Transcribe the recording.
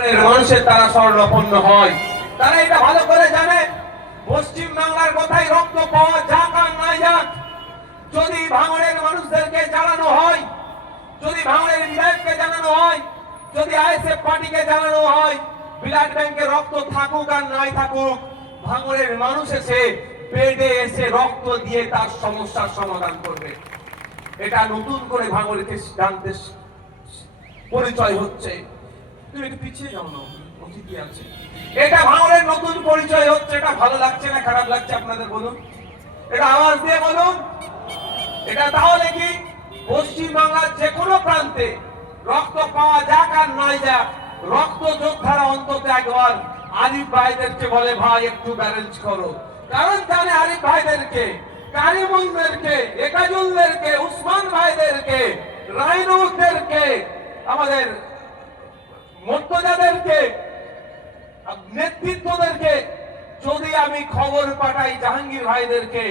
মানুষের তারা স্বর্ণপন্ন হয়। তারা এটা ভালো করে জানে পশ্চিম বাংলার কোথায় রক্ত পাওয়া যাক আর নাই যাক, যদি ভাঙড়ের মানুষদেরকে জানানো হয়, যদি ভাঙড়ের বিধায়ককে জানানো হয়, যদি আইএসএফ পার্টিকে জানানো হয়, ব্লাড ব্যাংকে রক্ত থাকুক আর নাই থাকুক, ভাঙড়ের মানুষ এসে বেডে এসে রক্ত দিয়ে তার সমস্যার সমাধান করবে। এটা নতুন করে ভাঙড়কে জানতে পরিচয় হচ্ছে। তুমি একটু পিছিয়ে যাও না, অতিথি আছে। এটা ভাঙড়ের নতুন পরিচয় হচ্ছে। এটা ভালো লাগছে না খারাপ লাগছে আপনাদের বলুন? এটা আওয়াজ দিয়ে বলুন। এটা তাহলে কি পশ্চিম বাংলার যে কোনো প্রান্তে রক্ত পাওয়া যাক আর নাই যাক, রক্ত যোদ্ধারা অন্তত একবার আরিফ ভাইদেরকে বলে ভাই একটু ব্যালেন্স করো। কারণ জানে আরিফ ভাইদেরকে, কারিমুলদেরকে, একাজুলদেরকে, উসমান ভাইদেরকে, রাইনুরদেরকে, আমাদের মর্তজাদেরকে, নেতৃত্বদেরকে যদি আমি খবর পাঠাই, জাহাঙ্গীর ভাইদেরকে,